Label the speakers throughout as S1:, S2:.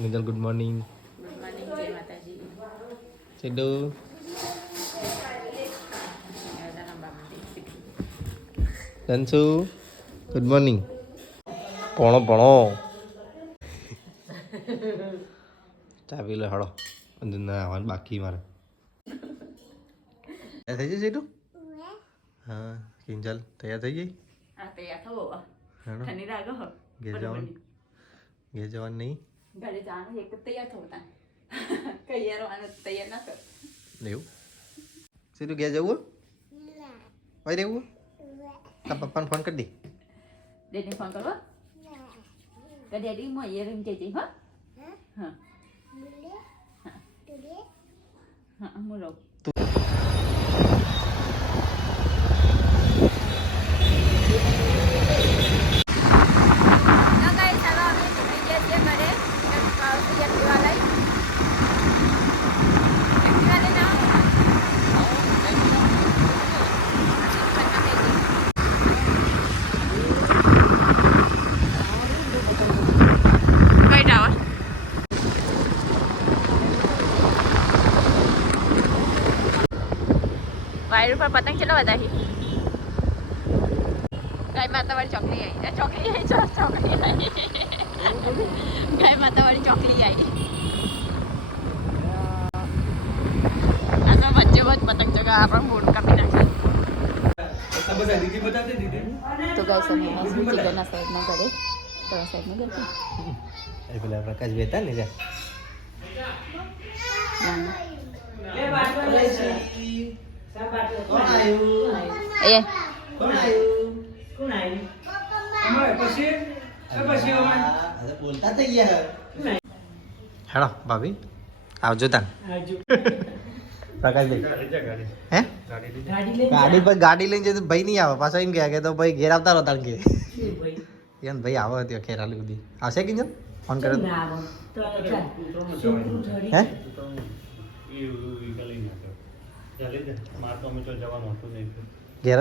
S1: નિજલ good morning સિડુ ધનસુ good morning પોણો પોણો ચાવી લે હળો ના આવવાનું બાકી મારે થઈ જશે સીટુ હા કિંજલ તૈયાર થઈ ગઈ
S2: તૈયાર થવો
S1: ઘેર જવાનું ઘેર જવાનું નહીં
S2: ઘરે જવાનું એક તો તૈયાર થવું તા કઈ तयार તૈયાર ના થયો
S1: એવું સીધું ઘેર જવું ભાઈ રહેવું તાર પપ્પાને ફોન કરી દે
S2: ડેડી ફોન કરો કે ડેડી મો યર એમ કે જઈ હો હા હા હું રહું કઈ ટાવર ઉપર પતંગ ચલો બધા ગાય માતા વાળી ચોકલી આવી ચોકલી આવી ચો ચોકલી આવી. ગાય માતા વાળી ચોકલી આવી. તો વચ્ચે વચ્ચે પતંગ ચગા આપણે મૂડ કાપી નાખે. તો ગાય સમય જીગરના સાઈડના ઘરે. તો સાઈડના ઘરે.
S1: એ પેલા પ્રકાશ બેતા ને જા
S2: એ.
S1: હેડો ભાભી. આવજો તાન. પ્રકાશભાઈ. હે? ગાડી પર ગાડી લઈને જતો ભાઈ નહીં આવે. પાછો એમ કહે કે તો ભાઈ ઘેર આવતા રહો તાણ કે. એમ ભાઈ આવે ત્યાં ખેર આલી બધી આવશે કે ફોન કરે હે? ઘેર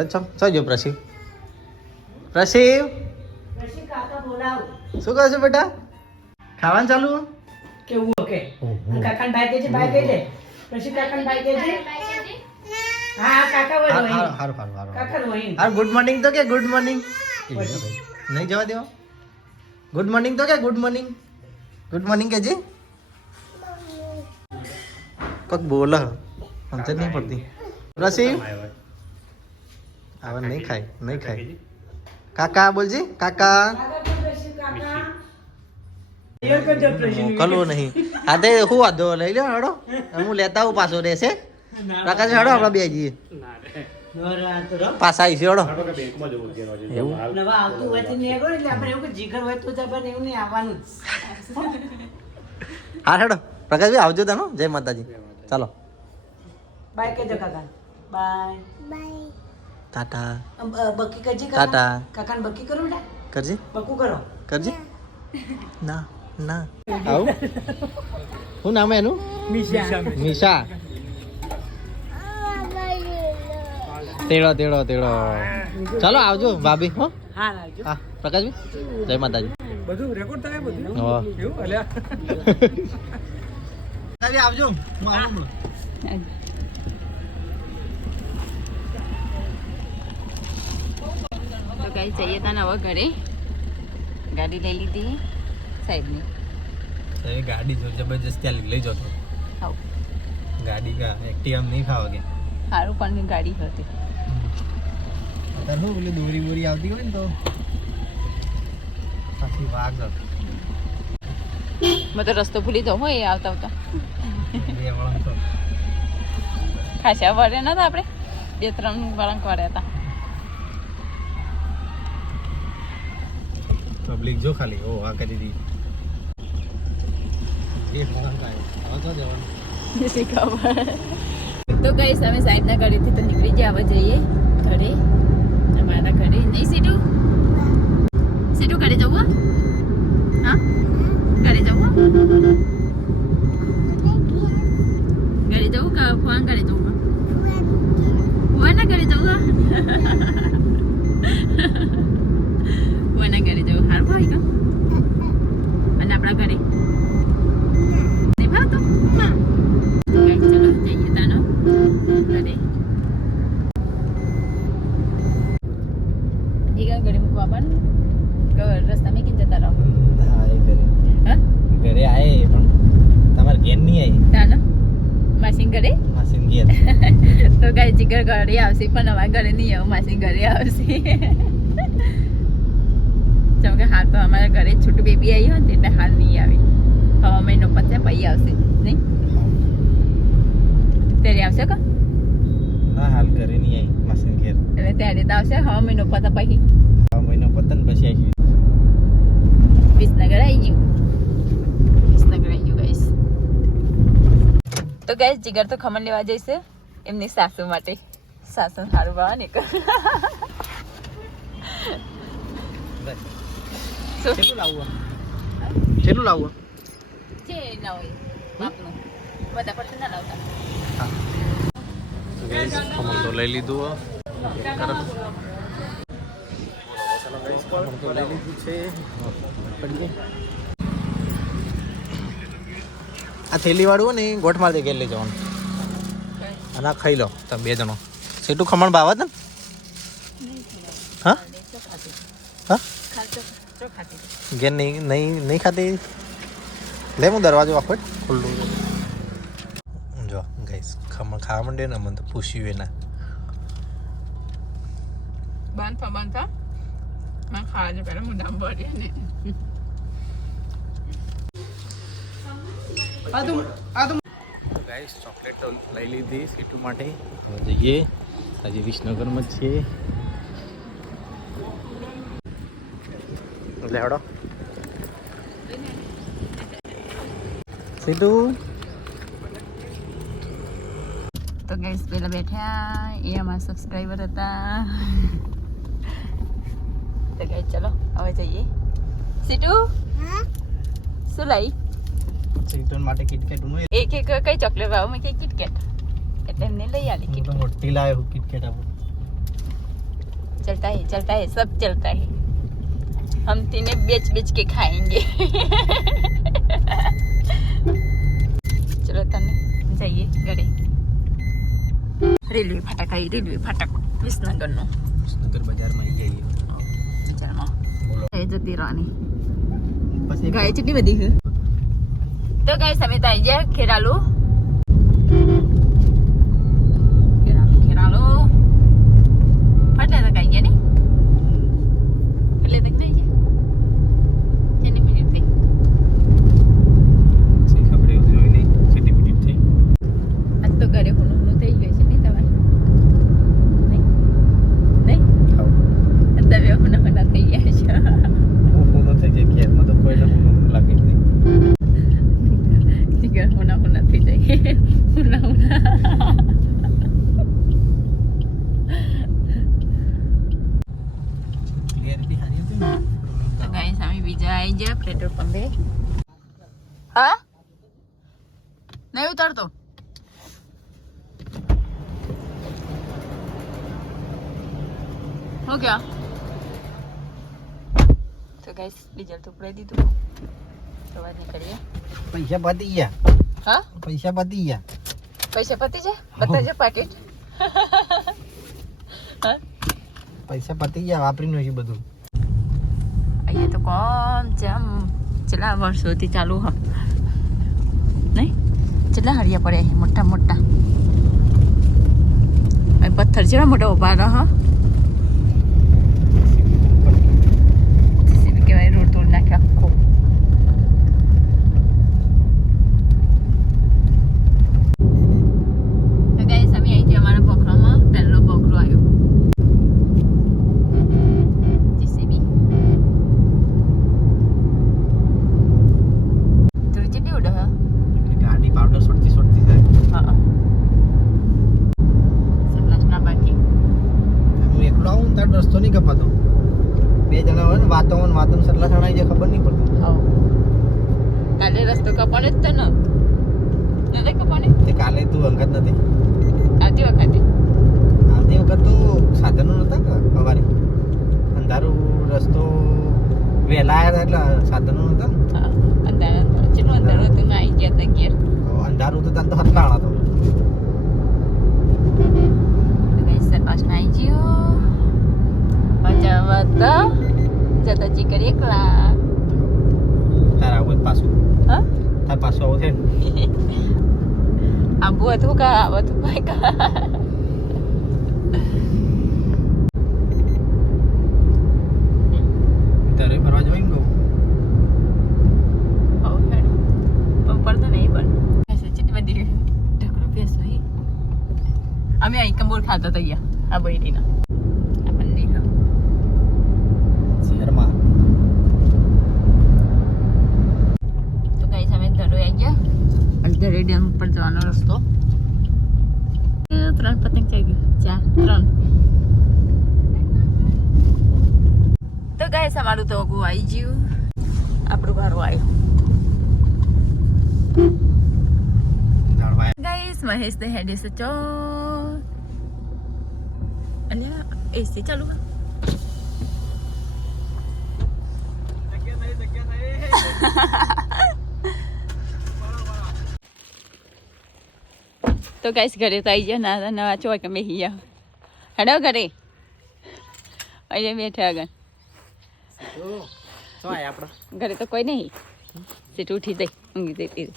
S1: જ છો? છો જો પ્રશિવ પ્રશિવ શું કહો છો બેટા? ખાવાનું ચાલુ?
S3: કેવું ઓકે કાકાન ભાઈ કે છે ભાઈ કે છે. પછી કાકાન ભાઈ કે છે? હા કાકા
S1: હારું
S3: અહીં.
S1: હારું હારું હારું.
S3: કાકા નો
S1: હાર ગુડ મોર્નિંગ તો કે ગુડ મોર્નિંગ નહીં જવા દેવો? ગુડ મોર્નિંગ તો કે ગુડ મોર્નિંગ ગુડ મોર્નિંગ કે જી? કોક બોલ સમજ નહીં પડતી રસી હવે નહીં ખાય નહીં ખાય. કાકા બોલજી કાકા. મોકલવું નહીં. હા તે શું વાંધો લઈ લો હડો. હું લેતા આવું પાછો રહેશે. પ્રકાશ હડો આપણે બે જઈએ. પાછા આવીશું હેડો. એવું?
S3: નવા આવતું હોય તો નહીં આગળ એટલે આપણે એવું કે જીગર હોય તો જ આપણને એવું નહીં આવવાનું. જ.
S1: હા હેડો. પ્રકાશભાઈ આવજો તાનો જય માતાજી. ચાલો.
S3: બાય કેજો કાકા બાય
S1: ટાટા
S3: બકી કરજે કાકા
S1: ટાટા
S3: કાકાને બકી કરો બેટા
S1: કરજે
S3: બકુ કરો
S1: કરજે ના ના આવું શું નામ એનું મિશા તેડો તેડો તેડો ચાલો આવજો ભાભી હો
S3: હા આવજો
S1: હા પ્રકાશભાઈ જય માતાજી
S3: બધું રેકોર્ડ થાય બધું
S1: હો
S3: એવું અલ્યા
S1: આવજો હું આવું
S2: કઈ જઈએ તા હવે ઘરે. ગાડી લઈ લીધી સાહેબની.
S1: સાહેબ ગાડી જો જબરજસ્ત ત્યાં લઈ જતો
S2: આવ
S1: ગાડી કા એક્ટિવા નહીં ખાવા કે?
S2: સારું પણ ગાડી હતી.
S1: શું પેલી દોરી બોરી આવતી હોય ને તો? પછી વાઘ.
S2: મેં તો રસ્તો ભૂલી દઉં હોય એ આવતા આવતા. ખાસા વળે નતા આપણે? બે ત્રણ વળંક વળ્યા હતા.
S1: પબ્લિક જો ખાલી ઓ આ કરી દી. તો
S2: કઈ તમે સાહેબના ઘરેથી તો નીકળી ગયા, હવે જઈએ ઘરે, અમારા ઘરે. નહીં, સીટું? સીટું, ઘરે જવું હા? ઘરે જવું ઘરે જવું કે ફોન ઘરે જવું કોના ઘરે જવું કોના ઘરે જવું ભાઈ અને આપણા ઘરે. ભાવતો ચલો જઈએ તાનો ઘરે. મૂકવા પણ. રસ્તા મેં કેમ જતા રહો.
S1: હા એ ઘરે.
S2: હા?
S1: ઘરે આયે પણ. તમારે ઘેર નહીં આવી
S2: તાનો? માસી ઘરે?
S1: માસીન ઘેર.
S2: તો ગાય જીગર ઘરે આવશે પણ અમારા ઘરે નહીં આવું માસી ઘરે આવશે. હાલ તો અમારા ઘરે છૂટ બેબી આવી હોય એટલે હાલ નહીં આવી. હવા મહિનો પતે પછી આવશે નહીં? ત્યારે આવશે કા?
S1: ના હાલ ઘરે નહીં આવી માસી ઘેર.
S2: એટલે ત્યારે તો આવશે હવા મહિનો પતે પછી.
S1: હવા મહિનો પતન પછી આવી
S2: વિસનગર આવી ગયું? વિસનગર આવી ગયું ગાઈસ તો ગાઈસ જીગર તો ખમણ લેવા જઈશે એમની સાસુ માટે. સાસુ સારું ભાવ ને
S1: કેટલું લાવવું કેટલું લાવવું
S2: છે
S1: ખમણ તો લઈ લીધું તો લઈ લીધું છે. આ થેલી વાળું ને ગોઠ મારથી ઘેર જવાનું. અને આ ખાઈ લો તમે બે જણો. સેટું ખમણ ભાવ ને હા હા ઘેર નહીં નહીં નહીં ખાતી? લે હું દરવાજો આખો ખુલ્લું. જો ગાઈસ ખમણ ખાવા માંડે ને મને તો પૂછ્યું એના.
S2: બાંધતા બાંધતા? મેં ખાવા જે પહેલા મોઢામાં ભરીએ ને.
S1: ગાઈસ ચોકલેટ લઈ લીધી સીટુ માટે. હવે જઈએ. આજે વિસનગરમાં જ છીએ. લેવડો સીધું?
S2: તો ગેસ પેલા બેઠ્યા એ અમારા સબસ્ક્રાઈબર હતા. તો ગેસ ચલો હવે જઈએ. સીટુ શું લઈ?
S1: સીટુન માટે કિટકેટ હું
S2: એક એક કઈ ચોકલેટ ભાવ મેં કઈ કિટકેટ એટલે એમને લઈ આલી કિટકેટ
S1: મોટી લાવ્યો કિટકેટ આવું
S2: ચલતા હે ચલતા હે સબ ચલતા હે. हम तीनों बेच बेच के खाएंगे चलो तने जाइए घरे रेलवे फाटक आई रेलवे फाटक विसनगर नो
S1: વિસનગર બજારમાં આવી જઈએ
S2: વિચારમાં
S1: બોલો
S2: એ જતી રાની
S1: પછી
S2: ગાય કેટલી બધી છે તો ગાય તમે તો આવી જાય ખેરાલુ ખેરાલુ પેટ્રોલ પંપે હા? નહીં ઉતારતો? હું ક્યાં? તો ગાઈસ ડીઝલ તો ઉપડાઈ દીધું. તો વાત નીકળીએ.
S1: પૈસા પતી ગયા.
S2: હા?
S1: પૈસા પતી ગયા.
S2: પૈસા પતી છે? બતાજો પાકેટ? હા
S1: પૈસા પતી ગયા વાપરીને છે બધું.
S2: અહીંયા તો કોમ જેમ કેટલા વર્ષોથી ચાલુ હ નહીં કેટલા હરિયા પડ્યા છે મોટા મોટા પથ્થર છે મોટા ઊભા હા તો કપાળે જ તો ન નથી કપાળે
S1: તે કાલે તું અંગત નથી
S2: આવતી વખતે
S1: આવતી વખત તો સાધનો નતા સવારે અંધારું રસ્તો વહેલા આવ્યા હતા એટલે સાધનો નતા
S2: અંધારું કેટલું અંધારું હતું મેં આવી ગયા
S1: હતા ઘેર
S2: અંધારું તો તને તો હતલાણા તો પાછા જતા ચીકર એકલા
S1: તારા આવું પાછું જવાય ને કહું?
S2: હવે હેડો. પણ ઉપર તો નહીં પણ. એસે ચીટી બધી ઢગલો બેસો હી. અમે અહીં કંબોર ખાતા હતા ગયા આ બૈરીના આ મંદિર
S1: શહેરમાં
S2: તો ગાઈસ અમે ધરો આવી ગયા અને ધરે ડેમ ઉપર જવાનો રસ્તો એ ત્રણ પતંગ ચાઈ ગયું ચાર ત્રણ તો ગાઈસ અમારું તો અગું આવી ગયું. આપણું ઘરું આવ્યું guys Mahesh the head is ચો. અલ્યા એસી ચાલુ. તો ગાઈસ ઘરે તો આવી જાય ના નવા ચોક અમે હિયા હેડો ઘરે. અહીંયા બેઠા આગળ. ઘરે તો કોઈ નહીં. સીટ ઉઠી દઈ ઊંઘી રહી.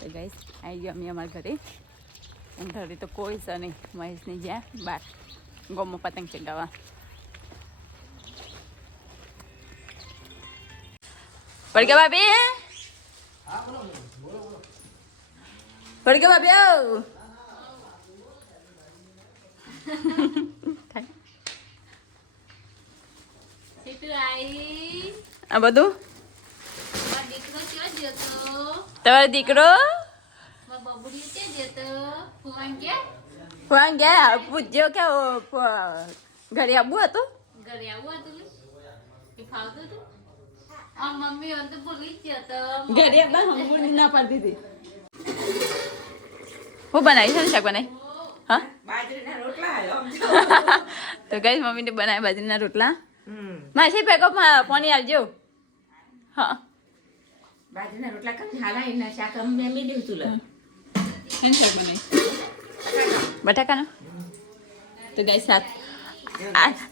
S2: તો ગાઈસ આવી ગયો અમે અમારા ઘરે. ઘરે તો કોઈ છે નહીં મહેશની જ્યાં બાર. ગોમો પતંગ ચગાવવા. પડકે ભાભી પડકે ભાભી આવ આ બધું? તમારો દીકરો? ફોન ગયા પૂછ્યો કે ઘરે આવવું હતું?
S4: ઘરે આવું હતું હતું?
S2: ઘરે આવવા ના દીધી. હું બનાવી છે ને શાક બનાવી? હા. તો કઈ મમ્મીને બનાવી બાજરીના રોટલા? માસી પેકો પાણી આવજો. હા.
S3: બાજરીના રોટલા કરી હાલા એના શાક અમે મેં દીધું તું
S2: બટાકાનો? ગાય સાત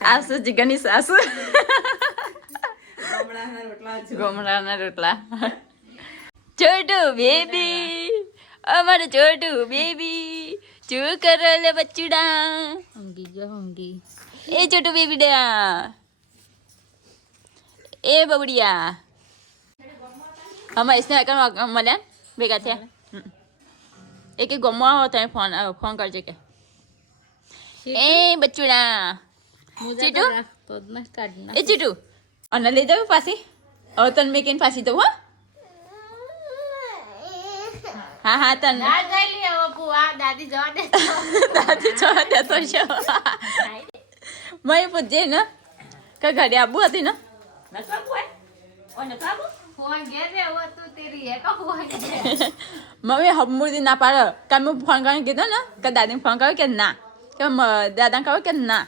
S2: આ- શું ચિકનની સાસુ? ગોમડાના રોટલા છોટું બેબી. અમારું છોટુ બેબી. શું કરો લે બચ્ચુડા. એ છોટુ બેબીડા. એ બબડિયા. અમારે કરવા મળ્યા ભેગા થયા. એ કે ગમવા આવો તમે ફોન ફોન કરજો કે. એ બચ્ચુડા ચીટુ?
S4: તો.
S2: એ ચીટુ. અને લઈ જાવ પાછી. હવે તને મેં કહીને પાછી દઉં હા. હા હા તને.
S4: દાદી જવા દે.
S2: દાદી જવા દેતો છે મેં પૂછજે ને? કે ઘરે આબુ હતી ને?
S4: ફોન આબુ તે કો ફોન ઘેર.
S2: મમ્મી હમુરદી ના પાડે. કે મેં ફોન કરીને કીધું ને કે દાદીને ફોન કર્યો કે ના? કે દાદા કહો કે ના?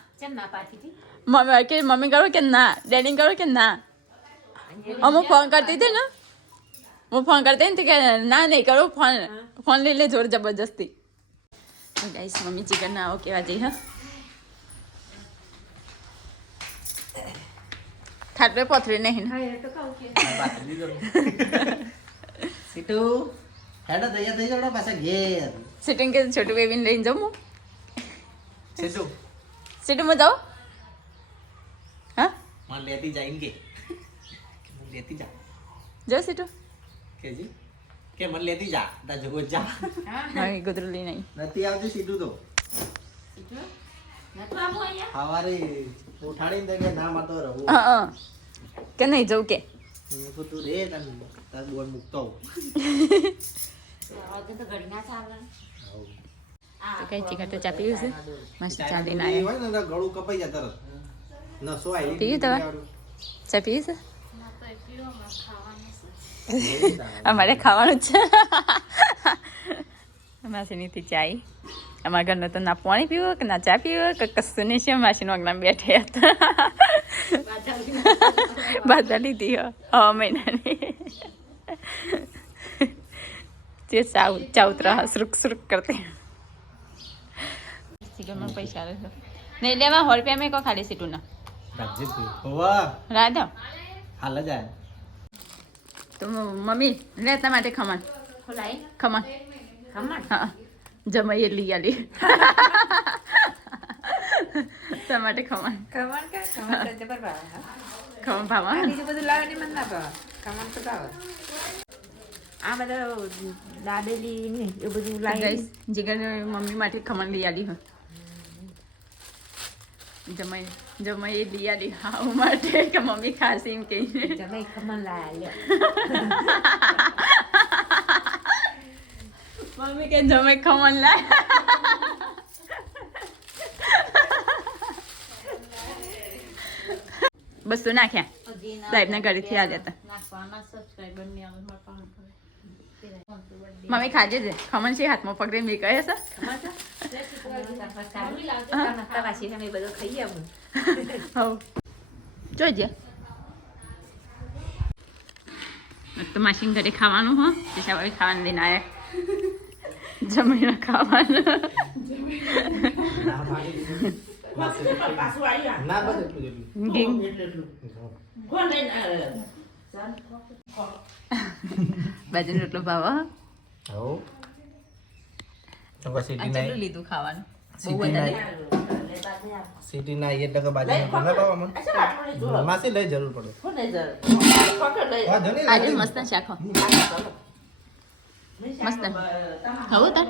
S2: મમ્મી કે મમ્મી કરો કે ના? ડેડી કરો કે ના? હું ફોન કરતી હતી ને? હું ફોન કરતી હતી કે ના નહીં કરું ફોન ફોન લઈ લે જોર જબરજસ્તી. ગાઈસ મમ્મી ચિકન ના આવો કેવા જઈ હા? ખાટલે પથરી નહીં ને.
S1: સીટુ હેડો તૈયાર થઈ જાવ પાછા ઘેર
S2: સિટિંગ કે છોટું બેબીને લઈને જાઉં હું
S1: સીટુ
S2: સિટિંગમાં જાઉં હા
S1: મને લેતી જાય કે મને લેતી જા
S2: જાઉં સિટું
S1: કેજી કે મને લેતી જા તા જગો જા
S2: મારી ગોદરું લઈને આવી
S1: નથી આવતી સીધું તો
S4: નતું આવું અહીંયા?
S1: સવારે ઉઠાડીને દે કે ના માં તો રહું
S2: હા હા. કે નહીં જવું કે?
S1: હું તું રે તને તાર બોલ મૂકતો
S4: હું તો ઘડી ના ચાલે.
S2: તો કઈ ચિકન તો ચા પીવું છે? મસ્ત ચા લઈને
S1: ચાય હોય ને ગળું કપાઈ જાય તરત. નસો આવી
S2: પીવી તમારે? ચા પીવી છે?
S4: ના તો એ પીવો, મારે ખાવાનું છે.
S2: અમારે નીતિ ચાય. અમારા ઘરને તો ના પાણી પીવો કે ના ચા પીવો કે કશું નહીં છે માસીનો અગના બેઠે હતા બાધા લીધી હા મહિનાની જે ચાવ ચાઉતરા સુરક સુરક કરતી સિગરમાં પૈસા આવે નહીં લેવા સો રૂપિયા મેં કો ખાલી સીટું ના.
S1: રાખજે
S2: રાધા.
S1: હાલ જ.
S2: તો મમ્મી લેતા માટે ખમણ ખમણ.
S4: ખમણ?
S2: હા. જમાઈએ લઈ આલી. તમારા માટે ખમણ?
S5: ખમણ કે? ખમણ જબર ભાવે.
S2: ખમણ ભાવા?
S5: બીજું બધું લાવવાની મન ના ભાવે. ખમણ તો ભાવે. આ બધા દાબેલી ને એ બધું લાવી
S2: જીગર મમ્મી માટે ખમણ લઈ આલી હું. જમાઈ જમાઈ લઈ આલી હા માટે કે મમ્મી ખાસી એમ કહીને
S5: જમાઈ ખમણ લ્યો.
S2: મમ્મી કે જમાઈ ખમણ લાય. બસો નાખ્યા.
S4: હજી ના
S2: સાહેબના ઘરેથી
S4: મારા પાસે
S2: મમ્મી ખાજે છે. ખમણ છે, હાથમાં પકડીને બી કહે છે. જોઈજે તો માસીને ઘરે ખાવાનું, હો. હવે ખાવાનું લઈને આવ્યા. જમીને ખાવાનું.
S1: ના બસ એટલું જ એટલું.
S2: ઘી બાજુનો રોટલો ભાવ. હો.
S1: હો તો સિટી ના
S2: લીધું ખાવાનું?
S1: સિટી ના એટલે કે બાજુ માસી લઈ જરૂર પડે.
S2: આજે મસ્ત શાક હો. મસ્ત ખાવું તાર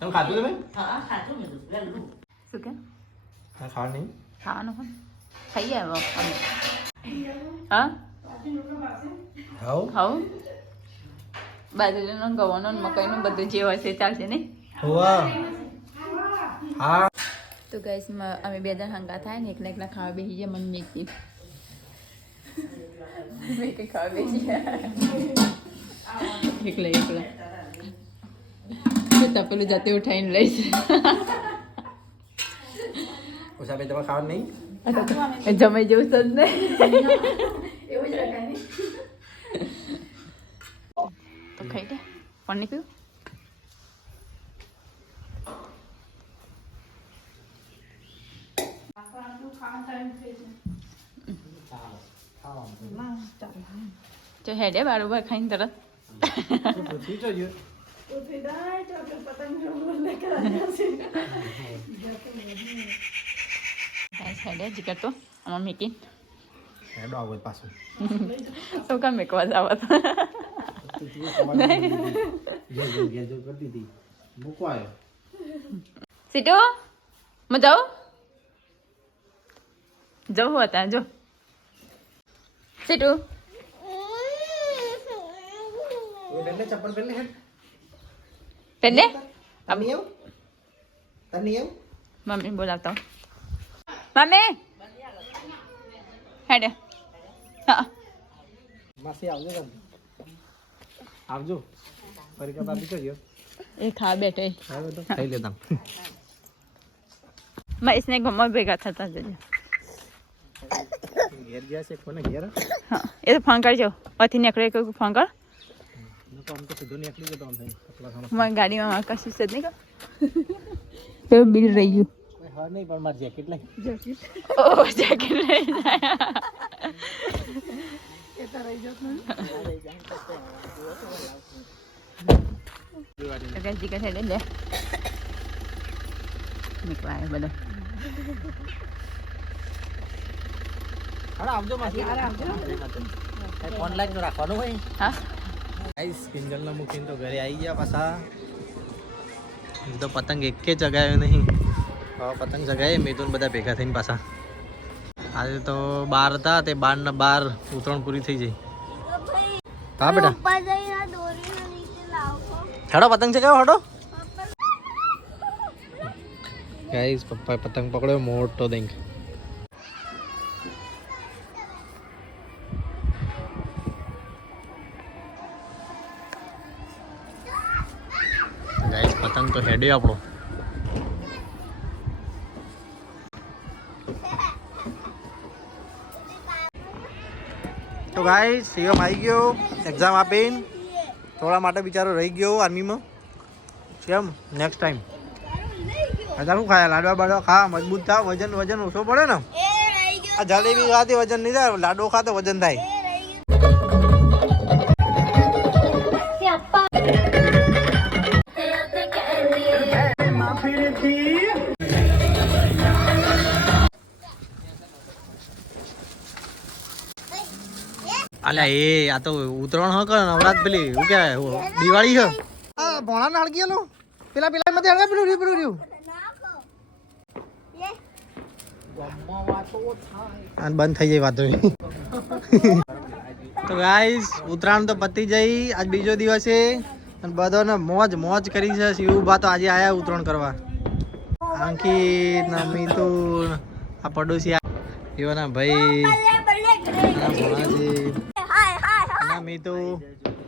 S1: તમે ખાધું તમે
S2: શું કે
S1: હા નહીં
S2: ખાવાનું હવે અમે હા
S1: હાઉ
S2: ખાવું બાજરીનો ગવાનો ને મકાઈનું બધું જે હોય છે ચાલશે નહીં
S1: હોવા હા
S2: તો ગાઈસ અમે બે જણ હંગા થાય ને એકલા એકલા ખાવા બેસી જાય મમ્મી મેકી મેં કઈ ખાવા બેસી જાય એકલા એકલા. તો પેલું જાતે ઉઠાઈને લઈશ
S1: ઓછા બે તમે ખાવા નહીં?
S2: જમાઈ જેવું સદ ને. તો ખાઈ દે પાણી પીવું? તો હેડે બારોબાર ખાઈને તરત.
S1: પૂછી જોજો
S2: ગાઈસ હેડે જીગર તો આમાં મેકી
S1: હેડો આવો પાછું
S2: તો કામ મેકવા જાવ તો
S1: જે જે જે જો કરતી હતી મૂકવા આવ્યો
S2: સીટુ હું જાઉં જવું હતા જો સીટુ
S1: એટલે ચપ્પલ પહેલે હેડ
S2: પેલે
S1: તની આવ તની આવ
S2: મમ્મી બોલાવતા હું. મમ્મી હેડે હા
S1: માસી આવજો તમે આવજો કા બાબી કરજો
S2: એ ખા બેઠે
S1: હવે તો ખાઈ લેતા
S2: મહેશને ગમો ભેગા થતા જજો
S1: ઘેર ગયા છે કોને ઘેર
S2: હા એ તો ફોન કરજો પછી નીકળે કોઈ ફોન કર
S1: તો આમ તો સીધો નીકળી જતો આમ થઈ કપડા ખાના
S2: મારી ગાડીમાં મારે કશું છે જ નહીં કર બિલ રહી ગયું.
S1: કોઈ હા નહીં પણ મારે જેકેટ લઈ.
S2: ઓ જેકેટ લઈ જાય. તો કઈ જીગર હેડે લે નીકળવા આવ્યો બધો.
S1: હા આવજો માસી. ઓનલાઈન રાખવાનું હોય.
S2: હા?
S1: ગાઈસ કિંજલને મૂકીને તો ઘરે આવી ગયા પાછા. તો પતંગ એકે જગાયો નહીં. હવે પતંગ જગાએ મેં તો બધા ભેગા થઈને પાછા. આજે તો બાર હતા તે બાર ને બાર ઉત્તરાયણ પૂરી થઈ જઈ હા બેટા. હેડો પતંગ છે હેડો? ગાઈસ પપ્પાએ પતંગ પકડ્યો મોટો દઈંગ હેડે આપણો. તો ગાઈસ સીએમ આવી ગયો એક્ઝામ આપીને થોડા માટે બિચારો રહી ગયો આર્મીમાં. કેમ નેક્સ્ટ ટાઈમ અત્યારે શું ખાયા? લાડવા બાડવા ખા મજબૂત થાય વજન વજન ઓછો પડે ને. આ જલેબી ખાતી વજન નહીં થાય લાડવો ખાતો વજન થાય. એટલે એ આ તો ઉત્તરાયણ હ કે નવરાત પેલી શું કહેવાય દિવાળી હ? આ ભોણા નાળકી લો પેલા પેલા માંથી હળગે પેલું પેલું રહ્યું? બંધ થઈ જાય વાતો તો ગાઈસ ઉત્તરાયણ તો પતી જઈ આજ બીજો દિવસ છે. અને બધાને મોજ મોજ કરી છે શિવભા તો આજે આયા ઉત્તરાયણ કરવા. અંકિત ને મીતુ ને આ પડોશી એવાના ભાઈ ભોણાજી આના મીતુ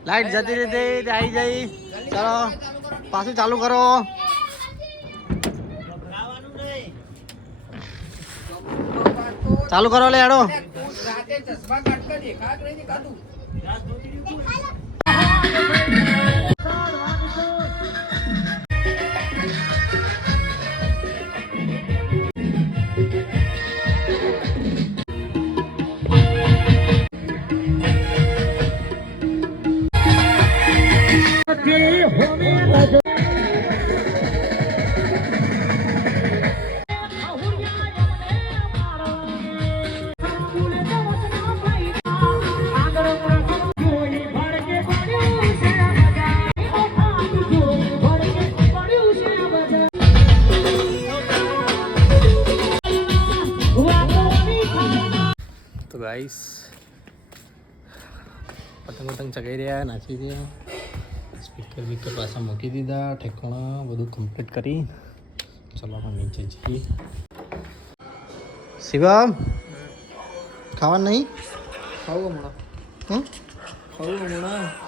S1: લાઈટ જતી રહી આવી જઈ ચાલો પાછું ચાલુ કરો. ચાલુ કરો લે હેડો. તો ગાઈસ પતંગ પતંગ ચગાઈ રહ્યા નાચી રહ્યા. સ્પીકર બીકર પાછા મૂકી દીધા ઠેકાણા બધું કમ્પ્લીટ કરી. ચલો પણ નીચે જઈએ. શિવમ ખાવાનું નહીં?
S5: ખાવું હમણાં.
S1: હમ?
S5: ખાવું હમણાં?